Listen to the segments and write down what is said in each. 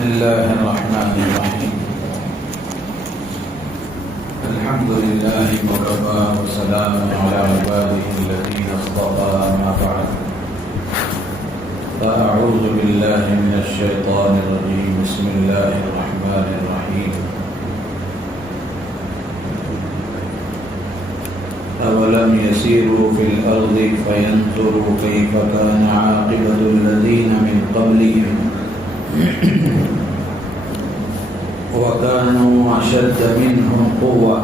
بسم الله الرحمن الرحيم. الحمد لله وكفى وسلام على عباده الذين اصطفى، ما بعد، فأعوذ بالله من الشيطان الرجيم. بسم الله الرحمن الرحيم. أولم يسيروا في الأرض فينظروا كيف كان عاقبة الذين من قبلهم وكانوا أشد منهم قوة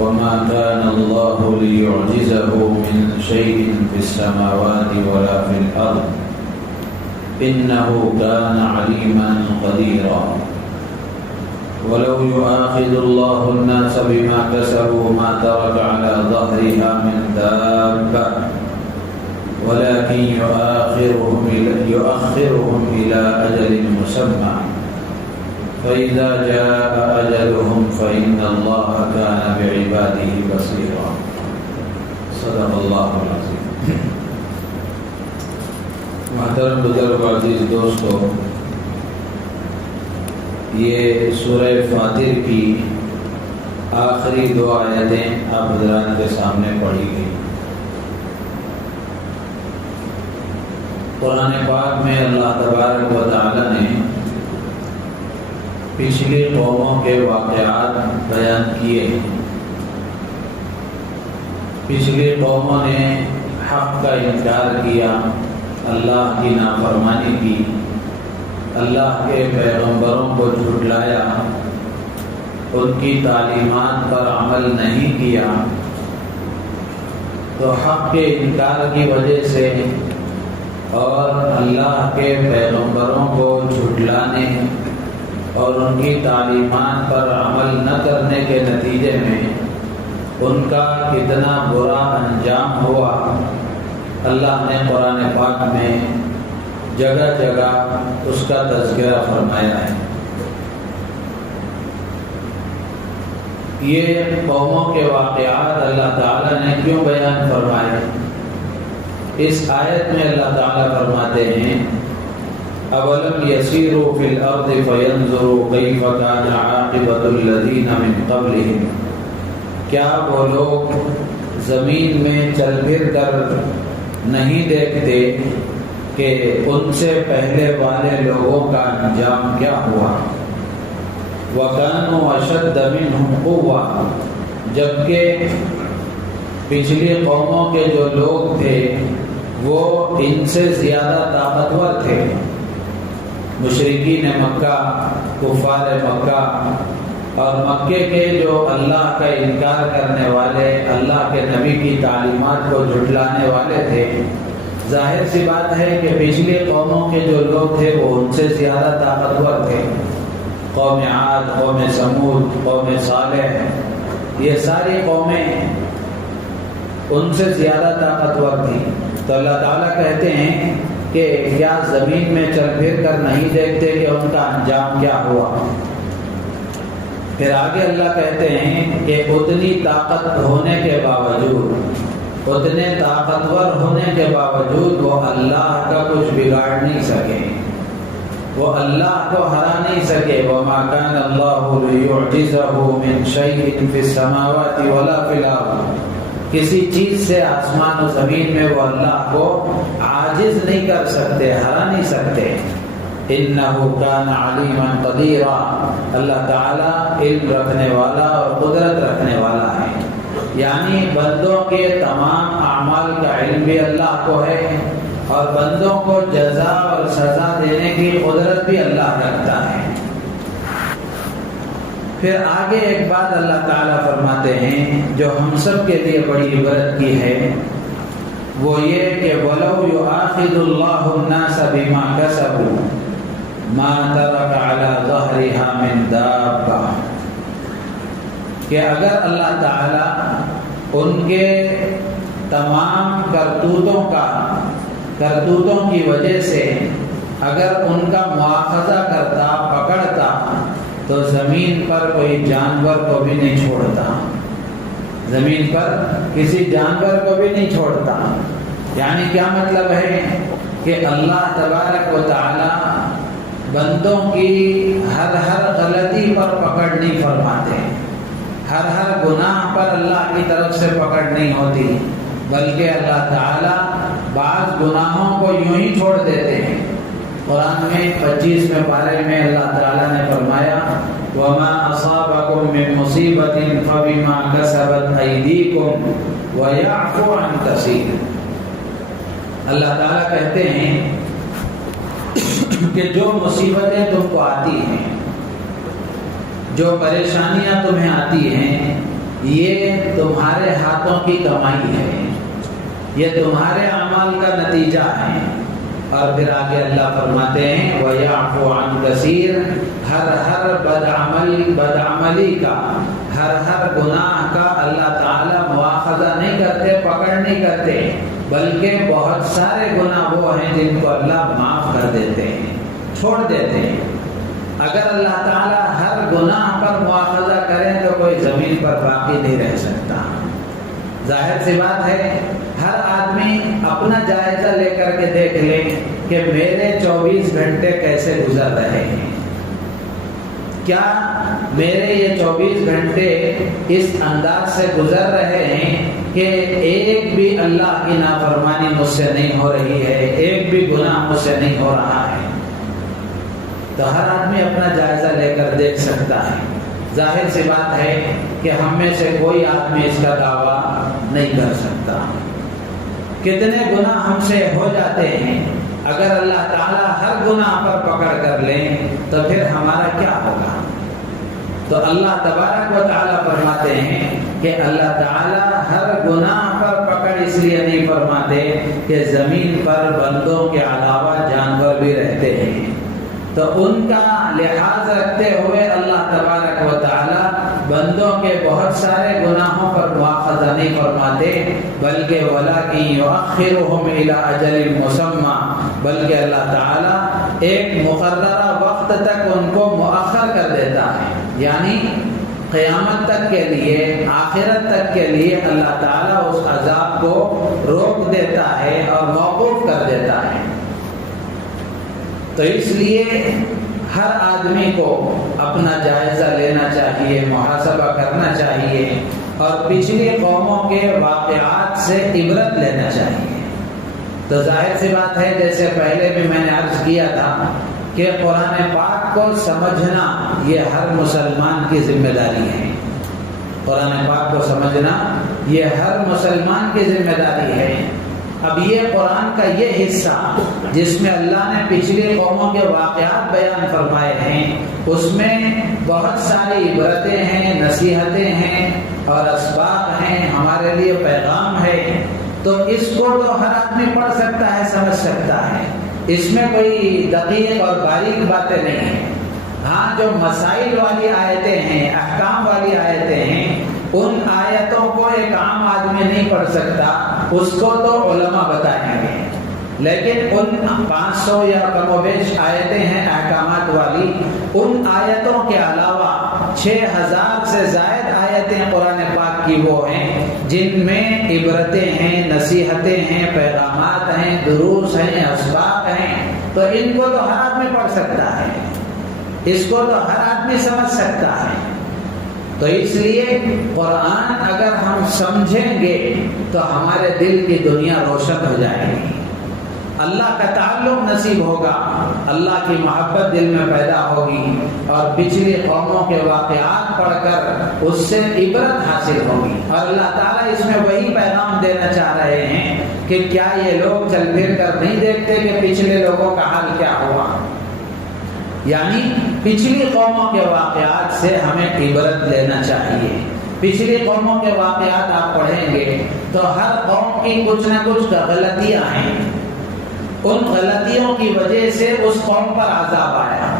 وما كان الله ليعجزه من شيء في السماوات ولا في الأرض إنه كان عليما قديرا. ولو يؤاخذ الله الناس بما كسبوا ما ترك على ظهرها من دابة ولكن يؤخرهم إلى أجل مسمى فإذا جاء أجلهم فإن الله كان بعباده بصيرا. صدق الله العظيم. محترم بزرگ عزیز دوستو، یہ سورہ فاطر کی آخری دو آیتیں آپ حضرات کے سامنے پڑھی گئی. قرآن پاک میں اللہ تبارک و تعالی نے پچھلی قوموں کے واقعات بیان کیے. پچھلی قوموں نے حق کا انکار کیا، اللہ کی نافرمانی کی، اللہ کے پیغمبروں کو جھٹلایا، ان کی تعلیمات پر عمل نہیں کیا. تو حق کے انکار کی وجہ سے اور اللہ کے پیغمبروں کو جھٹلانے اور ان کی تعلیمات پر عمل نہ کرنے کے نتیجے میں ان کا کتنا برا انجام ہوا، اللہ نے قرآن پاک میں جگہ جگہ اس کا تذکرہ فرمایا ہے. یہ قوموں کے واقعات اللہ تعالیٰ نے کیوں بیان فرمائے؟ اس آیت میں اللہ تعالیٰ فرماتے ہیں اولم یسیروا فی الارض فینظروا کیف کان عاقبۃ الذین من قبلہم. کیا وہ لوگ زمین میں چل پھر کر نہیں دیکھتے کہ ان سے پہلے والے لوگوں کا انجام کیا ہوا؟ وَكَانُوا أَشَدَّ مِنْهُمْ قُوَّةً. جبکہ پچھلی قوموں کے جو لوگ تھے وہ ان سے زیادہ طاقتور تھے. مشرکین مکہ، کفار مکہ اور مکے کے جو اللہ کا انکار کرنے والے، اللہ کے نبی کی تعلیمات کو جھٹلانے والے تھے، ظاہر سی بات ہے کہ پچھلی قوموں کے جو لوگ تھے وہ ان سے زیادہ طاقتور تھے. قوم عاد، قوم سمود، قوم صالح، یہ ساری قومیں ان سے زیادہ طاقتور تھیں. تو اللہ تعالیٰ کہتے ہیں کہ کیا زمین میں چل پھر کر نہیں دیکھتے کہ ان کا انجام کیا ہوا؟ پھر آگے اللہ کہتے ہیں کہ اتنی طاقت ہونے کے باوجود، اتنے طاقتور ہونے کے باوجود وہ اللہ کا کچھ بگاڑ نہیں سکے، وہ اللہ کو ہرا نہیں سکے. وَمَا كَانَ اللَّهُ لِيُعْجِزَهُ مِنْ شَيْءٍ فِي السَّمَاوَاتِ وَلَا فِي الْأَرْضِ. کسی چیز سے آسمان و زمین میں وہ اللہ کو عاجز نہیں کر سکتے، ہرا نہیں سکتے. إِنَّهُ كَانَ عَلِيمًا قَدِيرًا. اللہ تعالیٰ علم رکھنے والا اور قدرت رکھنے والا ہے. یعنی بندوں کے تمام اعمال کا علم بھی اللہ کو ہے اور بندوں کو جزا اور سزا دینے کی قدرت بھی اللہ رکھتا ہے. پھر آگے ایک بات اللہ تعالیٰ فرماتے ہیں جو ہم سب کے لیے بڑی عبرت کی ہے، وہ یہ کہ وَلَوْ يُؤَاخِذُ اللَّهُ النَّاسَ بِمَا كَسَبُوا مَا تَرَكَ عَلَى ظَهْرِهَا مِن دَابَّةٍ. کہ اگر اللہ تعالیٰ ان کے تمام کرتوتوں کی وجہ سے اگر ان کا مواخذہ کرتا، پکڑتا، تو زمین پر کوئی جانور کو بھی نہیں چھوڑتا، زمین پر کسی جانور کو بھی نہیں چھوڑتا. یعنی کیا مطلب ہے کہ اللہ تبارک و تعالی بندوں کی ہر غلطی پر پکڑ نہیں فرماتے، ہر گناہ پر اللہ کی طرف سے پکڑ نہیں ہوتی، بلکہ اللہ تعالیٰ بعض گناہوں کو یوں ہی چھوڑ دیتے ہیں۔ قرآن میں 25ویں پارے میں اللہ تعالیٰ نے فرمایا وَمَا أَصَابَكُم مِّن مُّصِيبَةٍ فَبِمَا كَسَبَتْ أَيْدِيكُمْ وَيَعْفُو عَن كَثِيرٍ۔ اللہ تعالیٰ کہتے ہیں کہ جو مصیبتیں تم کو آتی ہیں، جو پریشانیاں تمہیں آتی ہیں، یہ تمہارے ہاتھوں کی کمائی ہے، یہ تمہارے اعمال کا نتیجہ ہے۔ اور پھر آگے اللہ فرماتے ہیں وَيَعْفُو عَن كَثِيرٍ، ہر بدعملی کا، ہر گناہ کا اللہ تعالیٰ مواخذہ نہیں کرتے، پکڑ نہیں کرتے، بلکہ بہت سارے گناہ وہ ہیں جن کو اللہ معاف کر دیتے ہیں، چھوڑ دیتے ہیں۔ اگر اللہ تعالیٰ ہر گناہ پر مواخذہ کریں تو کوئی زمین پر باقی نہیں رہ سکتا۔ ظاہر سی بات ہے، ہر آدمی اپنا جائزہ لے کر کے دیکھ لے کہ میرے 24 گھنٹے کیسے گزر رہے ہیں۔ کیا میرے یہ 24 گھنٹے اس انداز سے گزر رہے ہیں کہ ایک بھی اللہ کی نافرمانی مجھ سے نہیں ہو رہی ہے، ایک بھی گناہ مجھ سے نہیں ہو رہا ہے؟ تو ہر آدمی اپنا جائزہ لے کر دیکھ سکتا ہے۔ ظاہر سی بات ہے کہ ہم میں سے کوئی آدمی اس کا دعویٰ نہیں کر سکتا۔ کتنے گناہ ہم سے ہو جاتے ہیں، اگر اللہ تعالیٰ ہر گناہ پر پکڑ کر لیں تو پھر ہمارا کیا ہوگا؟ تو اللہ تبارک و تعالیٰ فرماتے ہیں کہ اللہ تعالیٰ ہر گناہ پر پکڑ اس لیے نہیں فرماتے کہ زمین پر بندوں کے علاوہ جانور بھی رہتے ہیں، تو ان کا لحاظ رکھتے ہوئے اللہ تبارک و تعالیٰ بندوں کے بہت سارے گناہوں پر مواخذہ نہیں فرماتے، بلکہ وَلَٰكِن يُؤَخِّرُهُمْ إِلَىٰ أَجَلٍ مُّسَمًّى، بلکہ اللہ تعالیٰ ایک مقررہ وقت تک ان کو مؤخر کر دیتا ہے، یعنی قیامت تک کے لیے، آخرت تک کے لیے اللہ تعالیٰ اس عذاب کو روک دیتا ہے اور موقوف کر دیتا ہے۔ تو اس لیے ہر آدمی کو اپنا جائزہ لینا چاہیے، محاسبہ کرنا چاہیے، اور پچھلی قوموں کے واقعات سے عبرت لینا چاہیے۔ تو ظاہر سی بات ہے، جیسے پہلے بھی میں نے عرض کیا تھا کہ قرآن پاک کو سمجھنا یہ ہر مسلمان کی ذمہ داری ہے۔ قرآن پاک کو سمجھنا یہ ہر مسلمان کی ذمہ داری ہے۔ اب یہ قرآن کا یہ حصہ جس میں اللہ نے پچھلی قوموں کے واقعات بیان فرمائے ہیں، اس میں بہت ساری عبرتیں ہیں، نصیحتیں ہیں اور اسباق ہیں، ہمارے لیے پیغام ہے۔ تو اس کو تو ہر آدمی پڑھ سکتا ہے، سمجھ سکتا ہے، اس میں کوئی دقیق اور باریک باتیں نہیں ہیں۔ ہاں، جو مسائل والی آیتیں ہیں، احکام والی آیتیں ہیں، ان آیتوں کو ایک عام آدمی نہیں پڑھ سکتا، اس کو تو علماء بتائیں گے، لیکن ان 500 یا کم و بیش آیتیں ہیں احکامات والی، ان آیتوں کے علاوہ 6000 سے زائد آیتیں قرآن پاک کی وہ ہیں جن میں عبرتیں ہیں، نصیحتیں ہیں، پیغامات ہیں، دروس ہیں، اسباق ہیں۔ تو ان کو تو ہر آدمی پڑھ سکتا ہے، اس کو تو ہر آدمی سمجھ سکتا ہے۔ تو اس لیے قرآن اگر ہم سمجھیں گے تو ہمارے دل کی دنیا روشن ہو جائے گی، اللہ کا تعلق نصیب ہوگا، اللہ کی محبت دل میں پیدا ہوگی، اور پچھلی قوموں کے واقعات پڑھ کر اس سے عبرت حاصل ہوگی۔ اور اللہ تعالیٰ اس میں وہی پیغام دینا چاہ رہے ہیں کہ کیا یہ لوگ چل پھر کر نہیں دیکھتے کہ پچھلے لوگوں کا حال کیا ہوا؟ یعنی پچھلی قوموں کے واقعات سے ہمیں عبرت لینا چاہیے۔ پچھلی قوموں کے واقعات آپ پڑھیں گے تو ہر قوم کی کچھ نہ کچھ غلطیاں ہیں، ان غلطیوں کی وجہ سے اس قوم پر عذاب آیا۔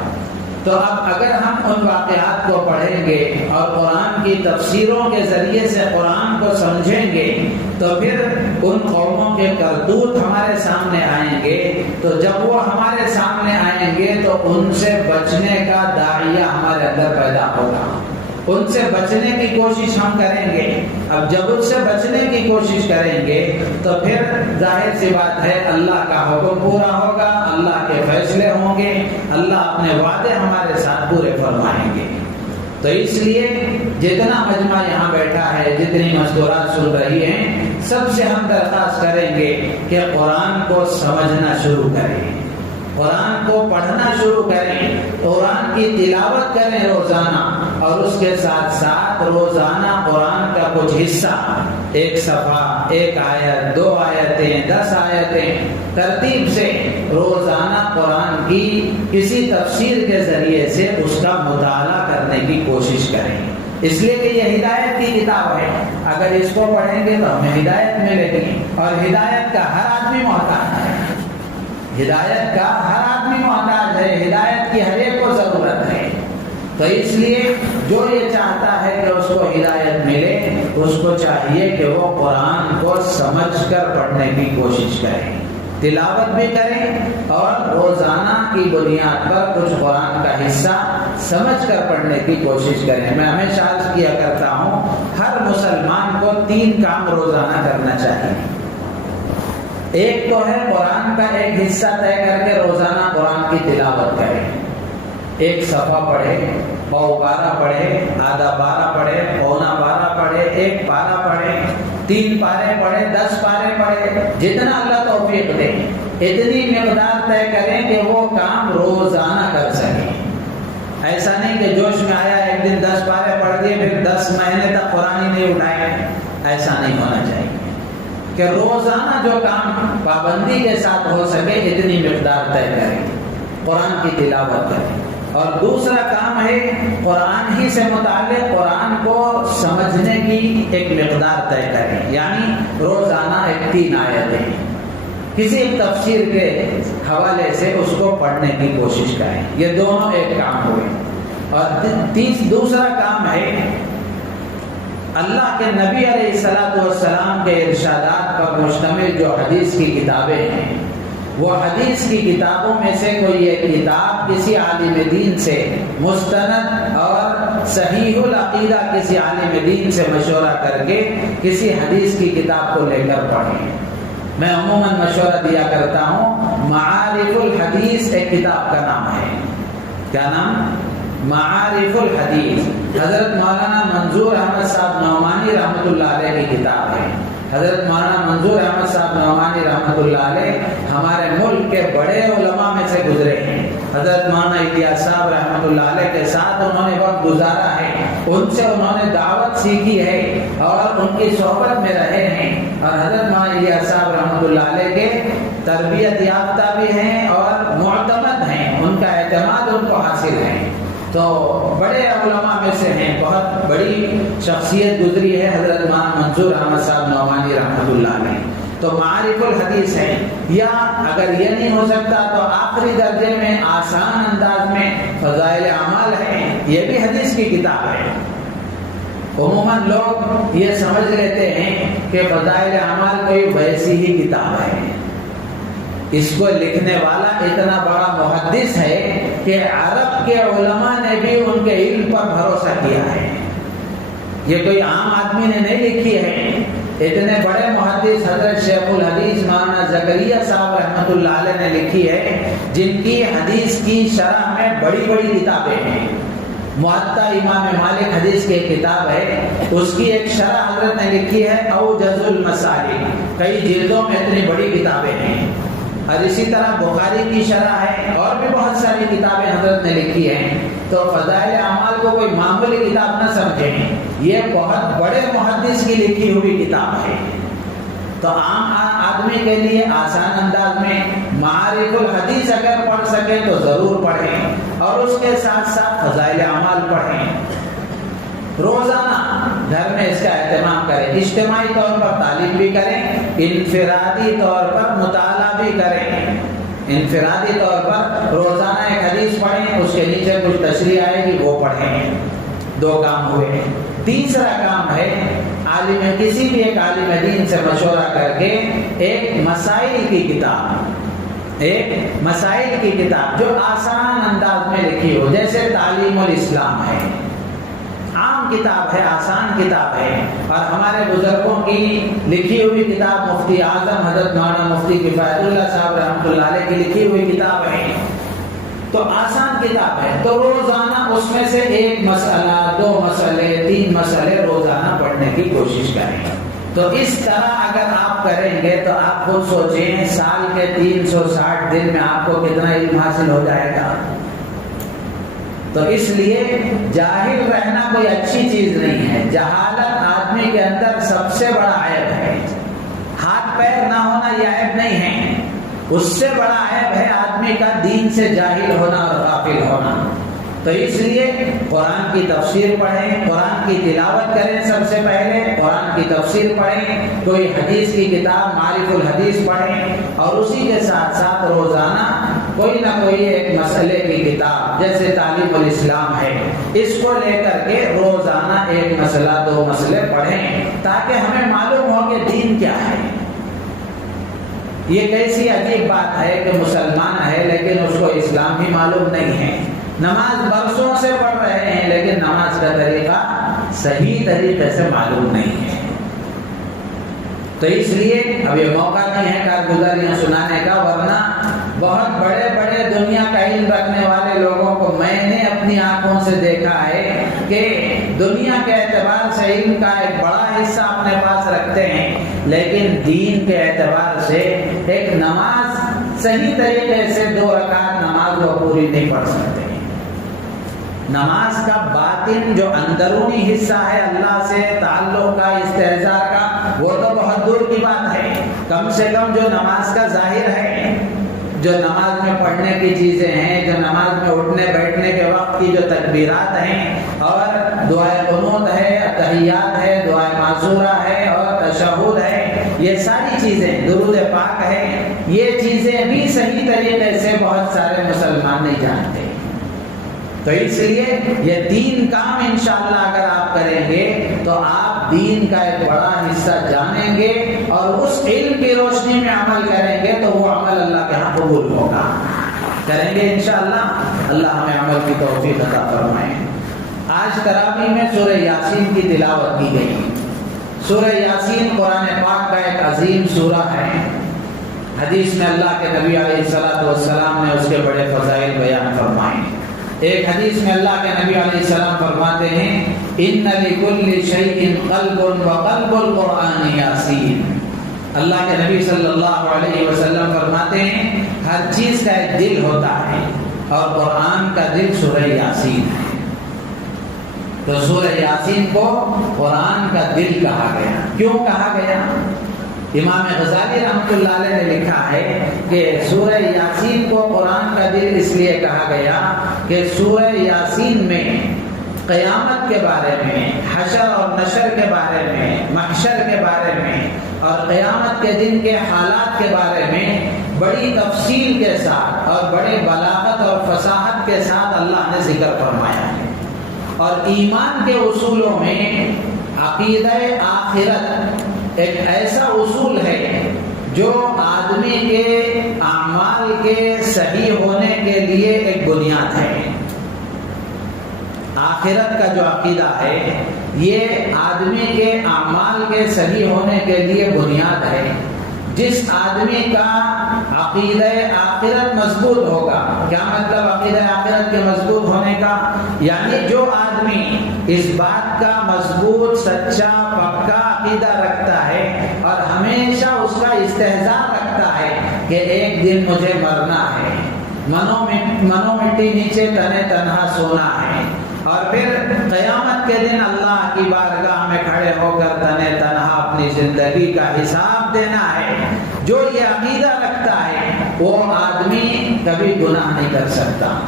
تو اب اگر ہم ان واقعات کو پڑھیں گے اور قرآن کی تفسیروں کے ذریعے سے قرآن کو سمجھیں گے تو پھر ان قوموں کے کرتوت ہمارے سامنے آئیں گے، تو جب وہ ہمارے سامنے آئیں گے تو ان سے بچنے کا داعیہ ہمارے اندر پیدا ہوگا، ان سے بچنے کی کوشش ہم کریں گے۔ اب جب ان سے بچنے کی کوشش کریں گے تو پھر ظاہر سی بات ہے اللہ کا حکم پورا ہوگا، اللہ کے فیصلے ہوں گے، اللہ اپنے وعدے ہمارے ساتھ پورے فرمائیں گے۔ تو اس لیے جتنا مجمع یہاں بیٹھا ہے، جتنی مذکورات سن رہی ہیں، سب سے ہم درخواست کریں گے کہ قرآن کو سمجھنا شروع کریں، قرآن کو پڑھنا شروع کریں، قرآن کی تلاوت کریں روزانہ، اور اس کے ساتھ ساتھ روزانہ قرآن کا کچھ حصہ، ایک صفحہ، ایک آیت، 2 آیتیں، 10 آیتیں، ترتیب سے روزانہ قرآن کی کسی تفسیر کے ذریعے سے اس کا مطالعہ کرنے کی کوشش کریں، اس لیے کہ یہ ہدایت کی کتاب ہے۔ اگر اس کو پڑھیں گے تو ہمیں ہدایت ملے گی، اور ہدایت کا ہر آدمی محتاج ہے، ہدایت کا ہر آدمی محتاج ہے، ہدایت کی ہر ایک کو ضرورت ہے۔ تو اس لیے جو یہ چاہتا ہے کہ اس کو ہدایت ملے، اس کو چاہیے کہ وہ قرآن کو سمجھ کر پڑھنے کی کوشش کریں، تلاوت بھی کریں، اور روزانہ کی بنیاد پر کچھ قرآن کا حصہ سمجھ کر پڑھنے کی کوشش کریں۔ میں ہمیشہ عرض کیا کرتا ہوں، ہر مسلمان کو 3 کام روزانہ کرنا چاہیے۔ ایک تو ہے قرآن کا ایک حصہ طے کر کے روزانہ قرآن کی تلاوت کریں، ایک صفحہ پڑھے، پاؤ پارا پڑھے، آدھا پارا پڑھے، پونا پارا پڑھے، 1 پارا پڑھے، 3 پارے پڑھے، 10 پارے پڑھے، جتنا اللہ توفیق دے، اتنی مقدار طے کریں کہ وہ کام روزانہ کر سکیں۔ ایسا نہیں کہ جوش میں آیا ایک دن 10 پارے پڑھ دیے پھر 10 مہینے تک قرآن ہی نہیں اٹھائے، ایسا نہیں ہونا چاہیے کہ روزانہ جو کام پابندی کے ساتھ ہو سکے اتنی مقدار طے کریں، قرآن کی تلاوت کریں۔ اور دوسرا کام ہے قرآن ہی سے متعلق قرآن کو سمجھنے کی ایک مقدار طے کریں، یعنی روزانہ 3 آیتیں کسی ایک تفسیر کے حوالے سے اس کو پڑھنے کی کوشش کریں۔ یہ دونوں ایک کام ہوئے۔ اور دوسرا کام ہے اللہ کے نبی علیہ السلام کے ارشادات پر مشتمل جو حدیث کی کتابیں ہیں، وہ حدیث کی کتابوں میں سے کوئی ایک کتاب کسی عالم دین سے مستند اور صحیح العقیدہ کسی عالم دین سے مشورہ کر کے کسی حدیث کی کتاب کو لے کر پڑھیں۔ میں عموماً مشورہ دیا کرتا ہوں، معارف الحدیث ایک کتاب کا نام ہے۔ کیا نام؟ معارف الحدیث، حضرت مولانا منظور احمد صاحب نعمانی رحمۃ اللہ علیہ کی کتاب ہے۔ حضرت مولانا منظور احمد صاحب نعمانی رحمۃ اللہ علیہ ہمارے ملک کے بڑے علماء میں سے گزرے ہیں۔ حضرت مولانا الیاس صاحب رحمۃ اللہ علیہ کے ساتھ انہوں نے وقت گزارا ہے، ان سے انہوں نے دعوت سیکھی ہے اور ان کی صحبت میں رہے ہیں، اور حضرت مولانا الیاس صاحب رحمۃ اللہ علیہ کے تربیت یافتہ بھی ہیں اور معتمد ہیں، ان کا اعتماد ان کو حاصل ہے۔ تو بڑے علماء میں سے ہیں، بہت بڑی شخصیت گزری ہے حضرت مولانا منظور احمد صاحب نعمانی رحمۃ اللہ علیہ۔ تو معارف الحدیث ہے، یا اگر یہ نہیں ہو سکتا تو آخری درجے میں آسان انداز میں فضائل اعمال ہے، یہ بھی حدیث کی کتاب ہے۔ عموماً لوگ یہ سمجھ لیتے ہیں کہ فضائل اعمال کوئی ویسی ہی کتاب ہے، اس کو لکھنے والا اتنا بڑا محدث ہے کہ عرب کے علماء نے بھی ان کے علم پر بھروسہ کیا ہے، یہ کوئی عام آدمی نے نہیں لکھی ہے۔ اتنے بڑے محدث حضرت شیخ الحدیث مولانا زکریا صاحب رحمۃ اللہ علیہ نے لکھی ہے، جن کی حدیث کی شرح میں بڑی بڑی کتابیں ہیں۔ موطا امام مالک حدیث کی ایک کتاب ہے، اس کی ایک شرح حضرت نے لکھی ہے اوجز المسالک، کئی جلدوں میں اتنی بڑی کتابیں ہیں۔ اور اسی طرح بخاری کی شرح ہے، اور بھی بہت ساری کتابیں حضرت نے لکھی ہیں۔ تو فضائل اعمال کو کوئی معمولی کتاب نہ سمجھیں، یہ بہت بڑے محدث کی لکھی ہوئی کتاب ہے۔ تو عام آدمی کے لیے آسان انداز میں معارف الحدیث اگر پڑھ سکیں تو ضرور پڑھیں، اور اس کے ساتھ ساتھ فضائل اعمال پڑھیں۔ روزانہ گھر میں اس کا اہتمام کریں، اجتماعی طور پر تعلیم بھی کریں، انفرادی طور پر مطالعہ بھی کریں۔ انفرادی طور پر روزانہ ایک حدیث پڑھیں، اس کے نیچے کچھ تشریح آئے گی وہ پڑھیں۔ 2 کام ہوئے۔ تیسرا کام ہے کسی بھی ایک عالم دین سے مشورہ کر کے ایک مسائل کی کتاب جو آسان انداز میں لکھی ہو، جیسے تعلیم الاسلام ہے، عام کتاب ہے، آسان کتاب ہے، اور ہمارے بزرگوں کی لکھی ہوئی کتاب مفتی اعظم حضرت مولانا مفتی کفایت اللہ صاحب رحمۃ اللہ علیہ کی لکھی ہوئی کتاب ہے، تو آسان کتاب ہے، تو روزانہ اس میں سے ایک مسئلہ، 2 مسئلے، 3 مسئلے روزانہ پڑھنے کی کوشش کریں۔ تو اس طرح اگر آپ کریں گے تو آپ خود سوچیں سال کے 360 دن میں آپ کو کتنا علم حاصل ہو جائے گا۔ تو اس لیے جاہل رہنا کوئی اچھی چیز نہیں ہے، جہالت آدمی کے اندر سب سے بڑا عیب ہے۔ ہاتھ پیر نہ ہونا یہ عیب نہیں ہے، اس سے بڑا عیب ہے آدمی کا دین سے جاہل ہونا اور غافل ہونا۔ تو اس لیے قرآن کی تفسیر پڑھیں، قرآن کی تلاوت کریں، سب سے پہلے قرآن کی تفسیر پڑھیں، کوئی حدیث کی کتاب معارف الحدیث پڑھیں، اور اسی کے ساتھ ساتھ روزانہ کوئی نہ کوئی ایک مسئلے کی کتاب جیسے تعلیم الاسلام ہے، اس کو لے کر کے روزانہ ایک مسئلہ 2 مسئلے پڑھیں، تاکہ ہمیں معلوم ہو کہ دین کیا ہے۔ یہ کیسی عجیب بات ہے کہ مسلمان ہے لیکن اس کو اسلام بھی معلوم نہیں ہے، نماز برسوں سے پڑھ رہے ہیں لیکن نماز کا طریقہ صحیح طریقے سے معلوم نہیں ہے۔ تو اس لیے اب یہ موقع نہیں ہے کارگزاریاں سنانے کا، ورنہ بہت بڑے بڑے دنیا کا علم رکھنے والے لوگوں کو میں نے اپنی آنکھوں سے دیکھا ہے کہ دنیا کے اعتبار سے علم کا ایک بڑا حصہ اپنے پاس رکھتے ہیں، لیکن دین کے اعتبار سے ایک نماز صحیح طریقے سے 2 رکعت نماز وہ پوری نہیں پڑھ سکتے۔ نماز کا باطن جو اندرونی حصہ ہے اللہ سے تعلق کا، استحضار کا، وہ تو بہت دور کی بات ہے، کم سے کم جو نماز کا ظاہر ہے، جو نماز میں پڑھنے کی چیزیں ہیں، جو نماز میں اٹھنے بیٹھنے کے وقت کی جو تکبیرات ہیں، اور دعائے قنوت ہے، تحیات ہے، دعائے معذورہ ہے، اور تشہد ہے، یہ ساری چیزیں، درود پاک ہے، یہ چیزیں بھی صحیح طریقے سے بہت سارے مسلمان نہیں جانتے۔ تو اس لیے یہ 3 کام انشاءاللہ اگر آپ کریں گے تو آپ دین کا ایک بڑا حصہ جانیں گے، اور اس علم کی روشنی میں عمل کریں گے تو وہ عمل اللہ کے ہاں قبول ہوگا۔ کریں گے انشاءاللہ، اللہ ہمیں عمل کی توفیق عطا فرمائے۔ آج تراویح میں سورہ یاسین کی تلاوت کی گئی۔ سورہ یاسین قرآن پاک کا ایک عظیم سورہ ہے، حدیث میں اللہ کے نبی علیہ الصلوۃ والسلام نے اس کے بڑے فضائل بیان فرمائے۔ ایک حدیث میں اللہ کے نبی علیہ السلام فرماتے ہیں ان لکل شیء قلب وقلب القرآن یاسین۔ اللہ کے نبی صلی اللہ علیہ وسلم فرماتے ہیں ہر چیز کا ایک دل ہوتا ہے، اور قرآن کا دل سورہ یاسین ہے۔ تو سورہ یاسین کو قرآن کا دل کہا گیا۔ کیوں کہا گیا؟ امام غزالی رحمۃ اللہ علیہ نے لکھا ہے کہ سورہ یاسین کو قرآن کا دل اس لیے کہا گیا کہ سورہ یاسین میں قیامت کے بارے میں، حشر اور نشر کے بارے میں، محشر کے بارے میں، اور قیامت کے دن کے حالات کے بارے میں بڑی تفصیل کے ساتھ اور بڑے بلاغت اور فصاحت کے ساتھ اللہ نے ذکر فرمایا ہے۔ اور ایمان کے اصولوں میں عقیدہ آخرت ایک ایسا اصول ہے جو آدمی کے اعمال کے صحیح ہونے کے لیے ایک بنیاد ہے۔ آخرت کا جو عقیدہ ہے یہ آدمی کے اعمال کے صحیح ہونے کے لیے بنیاد ہے۔ جس آدمی کا عقیدہ آخرت مضبوط ہوگا، کیا مطلب عقیدہ آخرت کے مضبوط ہونے کا؟ یعنی جو آدمی اس بات کا مضبوط، سچا، پکا عقیدہ رکھتا ہے اور ہمیشہ اس کا استحضار رکھتا ہے کہ ایک دن مجھے مرنا ہے، منو مٹی نیچے تنے تنہا سونا ہے، اور پھر قیامت کے دن اللہ کی بارگاہ میں کھڑے ہو کر تنے تنہا اپنی زندگی کا حساب دینا ہے، جو یہ عقیدہ رکھتا ہے وہ آدمی کبھی گناہ نہیں کر سکتا۔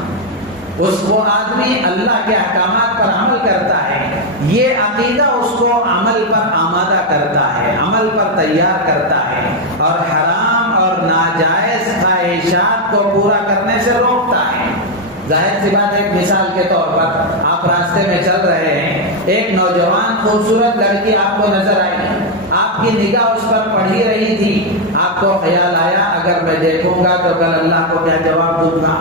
وہ آدمی اللہ کے احکامات پر عمل کرتا ہے، یہ عقیدہ اس کو عمل پر آمادہ کرتا ہے، عمل پر تیار کرتا ہے، اور حرام اور ناجائز خواہشات کو پورا کرنے سے روکتا ہے۔ ظاہر سی بات، ایک مثال کے طور پر آپ راستے میں چل رہے ہیں، ایک نوجوان خوبصورت لڑکی آپ کو نظر آئی، آپ کی نگاہ اس پر پڑھی رہی تھی، آپ کو خیال آیا اگر میں دیکھوں گا تو کل اللہ کو کیا جواب دوں گا،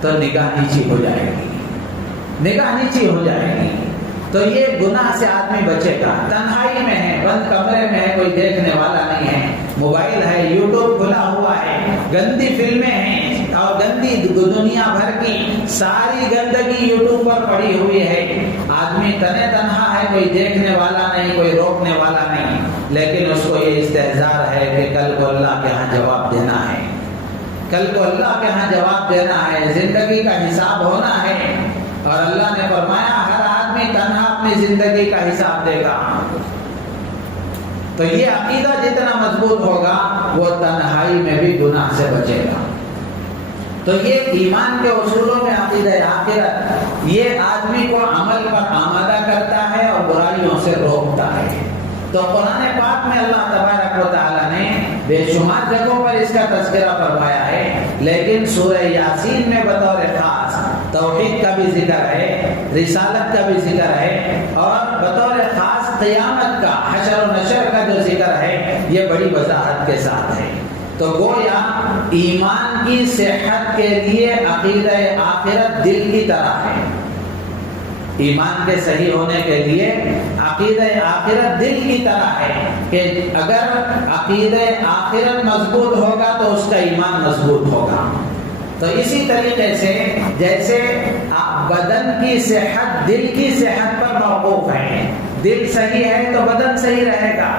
تو نگاہ نیچی ہو جائے گی، نگاہ نیچی ہو جائے گی۔ تو یہ گناہ سے آدمی بچے گا. تنہائی میں ہے، بند کمرے میں ہے، کوئی دیکھنے والا نہیں ہے، موبائل ہے، یوٹیوب کھلا ہوا ہے، گندی فلمیں ہیں اور گندی دنیا بھر کی ساری گندگی یوٹیوب پر پڑی ہوئی ہے. آدمی تنہا ہے، کوئی دیکھنے والا نہیں، کوئی روکنے والا نہیں، لیکن اس کو یہ استحضار ہے کہ کل کو اللہ کے ہاں جواب دینا ہے، کل کو اللہ کے ہاں جواب دینا ہے، زندگی کا حساب ہونا ہے. اور اللہ نے فرمایا ہر آدمی تنہا اپنی زندگی کا حساب دے گا. تو یہ عقیدہ جتنا مضبوط ہوگا وہ تنہائی میں بھی گناہ سے بچے گا. تو یہ ایمان کے اصولوں میں عقیدہ آخرت یہ آدمی کو عمل پر آمادہ کرتا ہے اور برائیوں سے روکتا ہے. تو قرآن پاک میں اللہ تبارک و تعالیٰ نے بے شمار جگہوں پر اس کا تذکرہ فرمایا ہے، لیکن سورہ یاسین میں بطور خاص توحید کا بھی ذکر ہے، رسالت کا بھی ذکر ہے، اور بطور خاص قیامت کا، حشر و نشر کا جو ذکر ہے یہ بڑی وضاحت کے ساتھ ہے. تو گویا ایمان کی صحت کے لیے عقیدہ آخرت دل کی طرح ہے. ایمان کے صحیح ہونے کے لیے عقیدہ آخرت دل کی طرح ہے کہ اگر عقیدہ آخرت مضبوط ہوگا تو اس کا ایمان مضبوط ہوگا. تو اسی طریقے سے جیسے بدن کی صحت دل کی صحت پر موقوف ہے، دل صحیح ہے تو بدن صحیح رہے گا،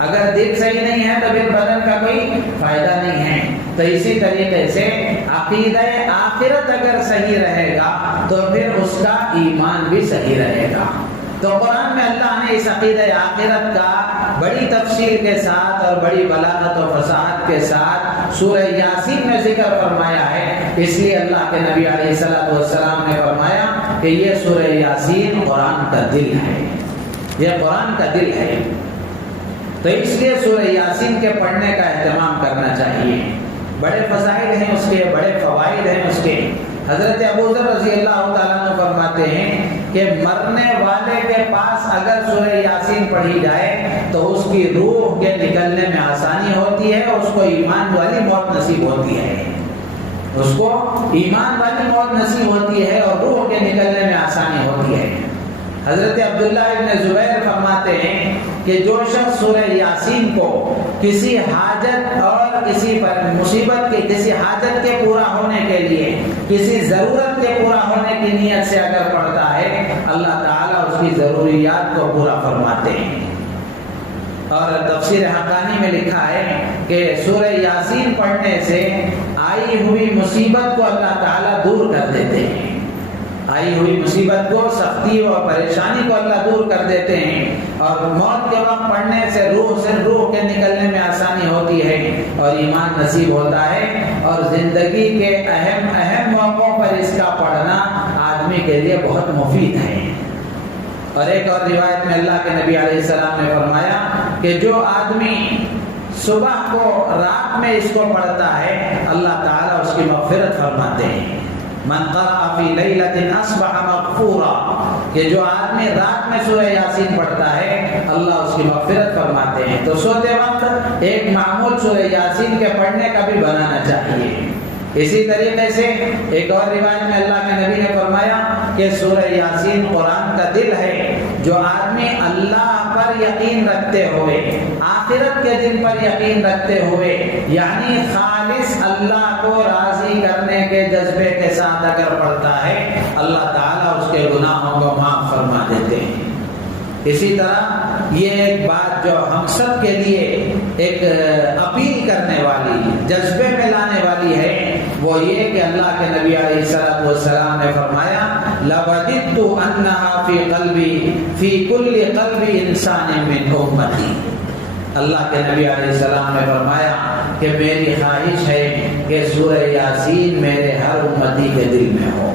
اگر دل صحیح نہیں ہے تو پھر بدن کا کوئی فائدہ نہیں ہے. تو اسی طریقے سے عقیدہ آخرت اگر صحیح رہے گا تو پھر اس کا ایمان بھی صحیح رہے گا. تو قرآن میں اللہ نے اس عقیدہ آخرت کا بڑی تفصیل کے ساتھ اور بڑی بلاغت و فصاحت کے ساتھ سورہ یاسین میں ذکر فرمایا ہے. اس لیے اللہ کے نبی علیہ الصلوۃ والسلام نے فرمایا کہ یہ سورہ یاسین قرآن کا دل ہے، یہ قرآن کا دل ہے. تو اس لیے سورہ یاسین کے پڑھنے کا اہتمام کرنا چاہیے. بڑے فضائل ہیں اس کے، بڑے فوائد ہیں اس کے. حضرت ابو ذر رضی اللہ تعالیٰ عنہ فرماتے ہیں کہ مرنے والے کے پاس اگر سورہ یاسین پڑھی جائے تو اس کی روح کے نکلنے میں آسانی ہوتی ہے، اس کو ایمان والی موت نصیب ہوتی ہے، اس کو ایمان والی موت نصیب ہوتی ہے اور روح کے نکلنے میں آسانی ہوتی ہے. حضرت عبداللہ ابن زبیر فرماتے ہیں کہ جو شخص سورہ یاسین کو کسی حاجت اور کسی مصیبت کے، کسی حاجت کے پورا ہونے کے لیے، کسی ضرورت کے پورا ہونے کی نیت سے اگر پڑھتا ہے، اللہ تعالیٰ اس کی ضروریات کو پورا فرماتے ہیں. اور تفسیر حقانی میں لکھا ہے کہ سورہ یاسین پڑھنے سے آئی ہوئی مصیبت کو اللہ تعالیٰ دور کر دیتے ہیں، آئی ہوئی مصیبت کو، سختی اور پریشانی کو اللہ دور کر دیتے ہیں. اور موت کے وقت پڑھنے سے روح کے نکلنے میں آسانی ہوتی ہے اور ایمان نصیب ہوتا ہے. اور زندگی کے اہم موقعوں پر اس کا پڑھنا آدمی کے لیے بہت مفید ہے. اور ایک اور روایت میں اللہ کے نبی علیہ السلام نے فرمایا کہ جو آدمی صبح کو رات میں اس کو پڑھتا ہے اللہ تعالیٰ اس کی مغفرت فرماتے ہیں. من قرأ فی لیلۃ اصبح مغفورا، کہ جو آدمی رات میں سورہ یاسین پڑھتا ہے اللہ اس کی مغفرت فرماتے ہیں. تو سوتے وقت ایک معمول سورہ یاسین کے پڑھنے کا بھی بنانا چاہیے. اسی طریقے سے ایک اور روایت میں اللہ کے نبی نے فرمایا کہ سورہ یاسین قرآن کا دل ہے. جو آدمی اللہ پر یقین رکھتے ہوئے، آخرت کے دن پر یقین رکھتے ہوئے، یعنی خالص اللہ کو راضی کرنے کے جذبے کے ساتھ اگر پڑھتا ہے اللہ تعالیٰ اس کے گناہوں کو معاف فرما دیتے ہیں. اسی طرح یہ ایک بات جو ہم سب کے لیے ایک اپیل کرنے والی، جذبے میں لانے والی ہے، وہ یہ کہ اللہ کے نبی علیہ الصلوۃ والسلام نے فرمایا لَوَدِدْتُ أَنَّهَا فِي قَلْبِي فِي كُلِّ قَلْبِ إِنسَانٍ مِّنْ أُمَّتِي. اللہ کے نبی علیہ السلام نے فرمایا کہ میری خواہش ہے کہ سورہ یاسین میرے ہر امتی کے دل میں ہو.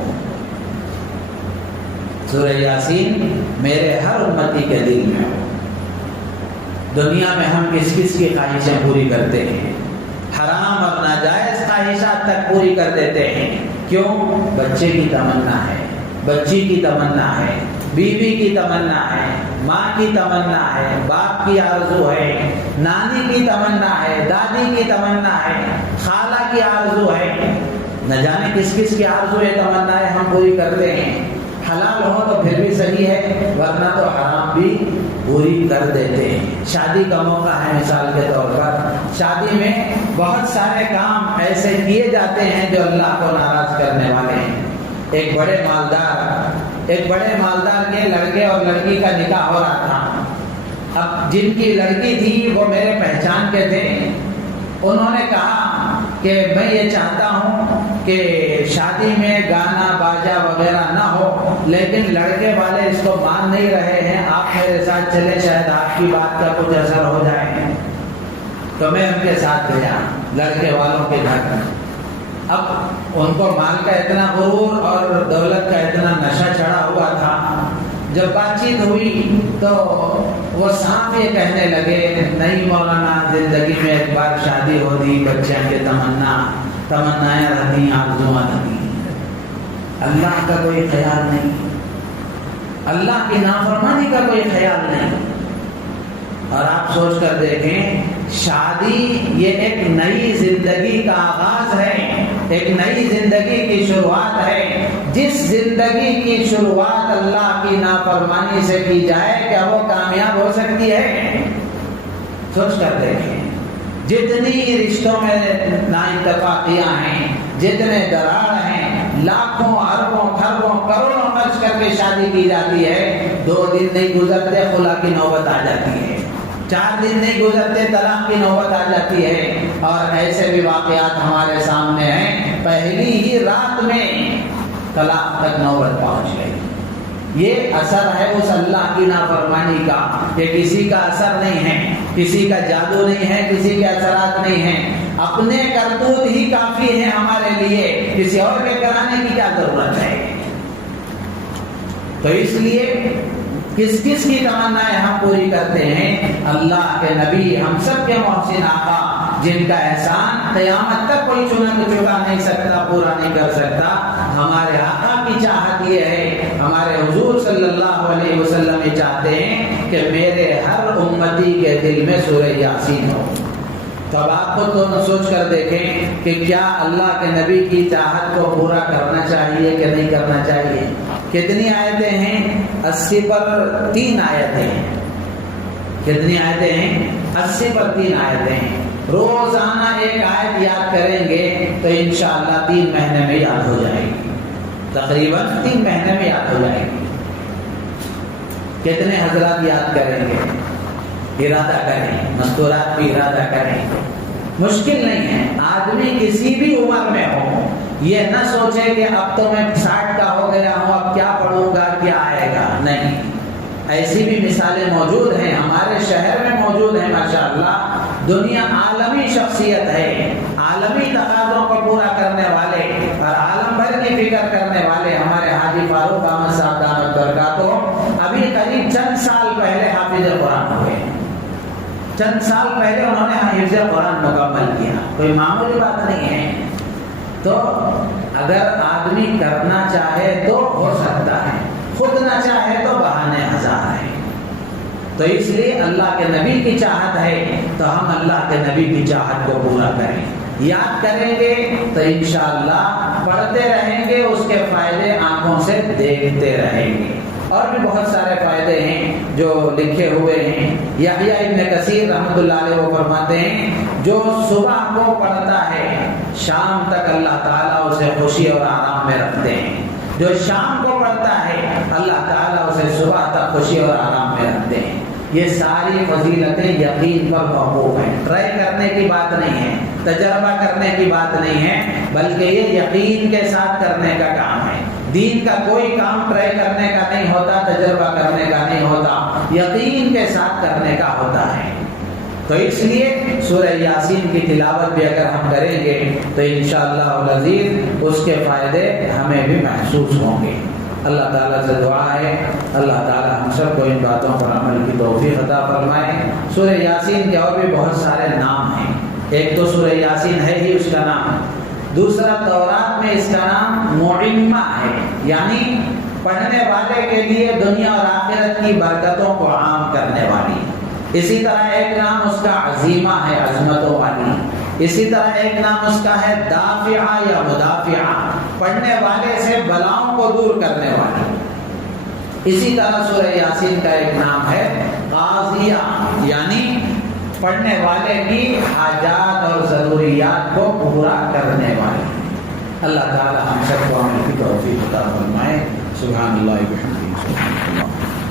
سورہ یاسین میرے ہر امتی کے دل میں ہو. دنیا میں ہم کس کس کی خواہشیں پوری کرتے ہیں؟ حرام اور ناجائز خواہشات تک پوری کر دیتے ہیں. کیوں؟ بچے کی تمنا ہے، بچی کی تمنا ہے، بیوی کی تمنا ہے، ماں کی تمنا ہے، باپ کی آرزو ہے، نانی کی تمنا ہے، دادی کی تمنا ہے، خالہ کی آرزو ہے. نہ جانے کس کس کی آرزو ہے، تمنا ہے ہم پوری کرتے ہیں. حلال ہو تو پھر بھی صحیح صحیح ہے، ورنہ تو حرام بھی پوری کر دیتے ہیں۔ شادی کا موقع ہے، مثال کے طور پر شادی میں بہت سارے کام ایسے کیے جاتے ہیں جو اللہ کو ناراض کرنے والے ہیں۔ ایک بڑے مالدار کے لڑکے اور لڑکی کا نکاح ہو رہا تھا۔ اب جن کی لڑکی تھی وہ میرے پہچان کے تھے، انہوں نے کہا کہ میں یہ چاہتا ہوں کہ شادی میں گانا باجا وغیرہ نہ ہو، لیکن لڑکے والے اس کو مان نہیں رہے ہیں، آپ میرے ساتھ چلے، شاید آپ کی بات کا کچھ اثر ہو جائے۔ تو میں ان کے ساتھ گیا لڑکے والوں کے گھر۔ اب ان کو مال کا اتنا غرور اور دولت کا اتنا نشہ چڑھا ہوا تھا، جب بات چیت ہوئی تو وہ صاف یہ کہنے لگے، نہیں مولانا، زندگی میں ایک بار شادی ہوتی، بچیاں کے تمنائیں رہتی، آرزویں رہتی، اللہ کا کوئی خیال نہیں، اللہ کی نافرمانی کا کوئی خیال نہیں۔ اور آپ سوچ کر دیکھیں، شادی یہ ایک نئی زندگی کا آغاز ہے، ایک نئی زندگی کی شروعات ہے۔ جس زندگی کی شروعات اللہ کی نافرمانی سے کی جائے، کیا وہ کامیاب ہو سکتی ہے؟ سوچ کر دیکھیں، جتنی رشتوں میں نااتفاقیاں ہیں، جتنے دراڑ ہیں، لاکھوں اربوں کھربوں کروڑوں خرچ کر کے شادی کی جاتی ہے، 2 دن نہیں گزرتے خلا کی نوبت آ جاتی ہے، 4 دن نہیں گزرتے طلاق کی نوبت آ جاتی ہے۔ اور ایسے بھی واقعات ہمارے سامنے ہیں، پہلی ہی رات میں طلاق تک نوبت پہنچ گئی۔ یہ اثر ہے اس اللہ کی نافرمانی کا، کہ کسی کا اثر نہیں ہے، کسی کا جادو نہیں ہے، کسی کے اثرات نہیں ہیں، اپنے کرتوت ہی کافی ہیں ہمارے لیے، کسی اور کے کرانے کی کیا ضرورت ہے؟ تو اس لیے کس کس کی تمنائیں ہم پوری کرتے ہیں؟ اللہ کے نبی، ہم سب کے محسن آقا، جن کا احسان قیامت تک کوئی چکا نہیں سکتا، پورا نہیں کر سکتا۔ ہمارے آقا کی چاہت یہ ہے، ہمارے حضور صلی اللہ علیہ وسلم یہ چاہتے ہیں کہ میرے ہر امتی کے دل میں سورہ یاسین ہو۔ تو اب آپ خود تو سوچ کر دیکھیں کہ کیا اللہ کے نبی کی چاہت کو پورا کرنا چاہیے کہ نہیں کرنا چاہیے؟ کتنی آیتیں ہیں؟ 80 پر 3 آیتیں ہیں۔ کتنی آیتیں ہیں؟ 80 پر 3 آیتیں ہیں۔ روزانہ ایک آیت یاد کریں گے تو انشاءاللہ 3 مہینے میں یاد ہو جائے گی، تقریباً 3 مہینے میں یاد ہو جائے گی۔ کتنے حضرات یاد کریں گے؟ ارادہ کریں، مستورات بھی ارادہ کریں، مشکل نہیں ہے۔ آدمی کسی بھی عمر میں ہو، یہ نہ سوچے کہ اب تو میں 60 کا ہو گیا ہوں، اب کیا پڑھوں گا، کیا آئے گا، نہیں۔ ایسی بھی مثالیں موجود ہیں، ہمارے شہر میں موجود ہیں ماشاءاللہ۔ دنیا عالمی شخصیت ہے، عالمی تقاضوں کو پورا کرنے والے اور عالم بھر کی فکر کرنے والے ہمارے حاجی فاروق احمد صاحب دامت برکاتہ ابھی قریب چند سال پہلے حافظ قرآن ہوئے۔ چند سال پہلے انہوں نے حفظ قرآن مکمل کیا، کوئی معمولی بات نہیں ہے۔ تو اگر آدمی کرنا چاہے تو ہو سکتا ہے، خود نہ چاہے تو بہانے ہزار ہیں۔ تو اس لیے اللہ کے نبی کی چاہت ہے تو ہم اللہ کے نبی کی چاہت کو پورا کریں، یاد کریں گے تو انشاءاللہ پڑھتے رہیں گے، اس کے فائدے آنکھوں سے دیکھتے رہیں گے۔ اور بھی بہت سارے فائدے ہیں جو لکھے ہوئے ہیں۔ یحییٰ ابن کثیر رحمۃ اللہ علیہ وہ فرماتے ہیں، جو صبح کو پڑھتا ہے شام تک اللہ تعالیٰ اسے خوشی اور آرام میں رکھتے ہیں، جو شام کو پڑھتا ہے اللہ تعالیٰ اسے صبح تک خوشی اور آرام میں رکھتے ہیں۔ یہ ساری فضیلتیں یقین پر موقوف ہیں، ٹرائی کرنے کی بات نہیں ہے، تجربہ کرنے کی بات نہیں ہے، بلکہ یہ یقین کے ساتھ کرنے کا کام ہے۔ دین کا کوئی کام ٹرائی کرنے کا نہیں ہوتا، تجربہ کرنے کا نہیں ہوتا، یقین کے ساتھ کرنے کا ہوتا ہے۔ تو اس لیے سورہ یاسین کی تلاوت بھی اگر ہم کریں گے تو انشاءاللہ العزیز اس کے فائدے ہمیں بھی محسوس ہوں گے۔ اللہ تعالیٰ سے دعا ہے اللہ تعالیٰ ہم سب کو ان باتوں پر عمل کی توفیق عطا فرمائے۔ سورہ یاسین کے اور بھی بہت سارے نام ہیں، ایک تو سورہ یاسین ہے ہی اس کا نام، دوسرا تورات میں اس کا نام معمہ ہے، یعنی پڑھنے والے کے لیے دنیا اور آخرت کی برکتوں کو عام کرنے والی۔ اسی طرح ایک نام اس کا عظیمہ ہے، عظمتوں والی۔ اسی طرح ایک نام اس کا ہے دافعہ یا مدافعہ، پڑھنے والے سے بلاؤں کو دور کرنے والی۔ اسی طرح سورہ یاسین کا ایک نام ہے قاضیہ، یعنی پڑھنے والے کی حاجات اور ضروریات کو پورا کرنے والے۔ اللہ تعالی ہم سب کو عمل کی توفیق عطا فرمائے۔ سبحان اللہ و بحمدہ، سبحان اللہ۔